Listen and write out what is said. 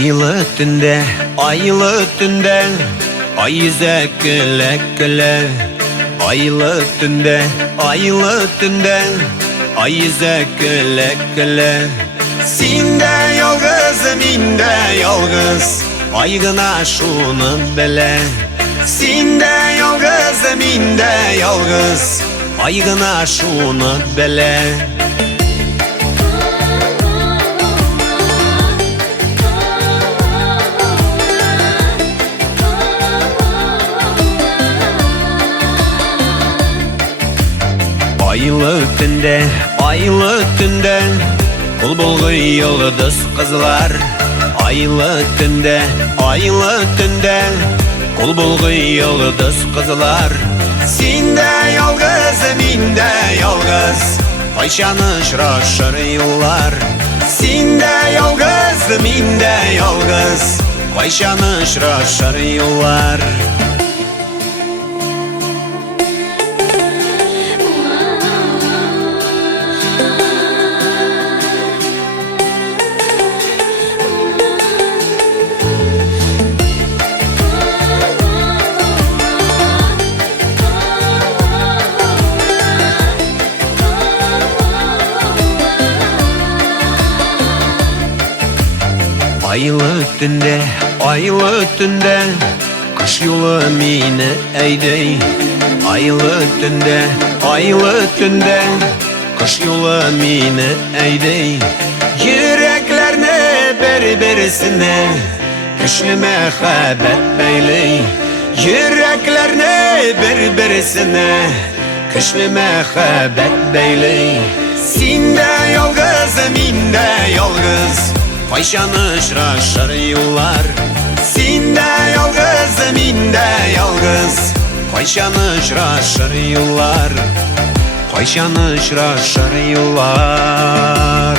Aylı tünde, aylı tünde, ay yüze güle güle. Aylı tünde, aylı tünde, ay yüze güle güle. Sinde yalgız, minde yalgız, aygına şunu bele. Sinde yalgız, minde yalgız, aygına şunu bele. Aylı tünde, aylı tünde, bul yıldız kızlar. Aylı tünde, aylı tünde, bul yıldız kızlar. Sinde yalgız, minde yalgız, kayşanışraşır yollar. Sinde yalgız, minde yalgız, kayşanışraşır yollar. Aylı tünde, aylı tünde, kış yolu mine eydey. Aylı tünde, aylı tünde, kış yolu mine eydey. Yüreklerine birbirine güçlü mehabbet beyley. Yüreklerine birbirine güçlü mehabbet beyley. Sinde yalgız, minde yalgız, kayşanışraşır yollar. Sinde yalgız, minde yalgız, kayşanışraşır yollar. Kayşanışraşır yollar.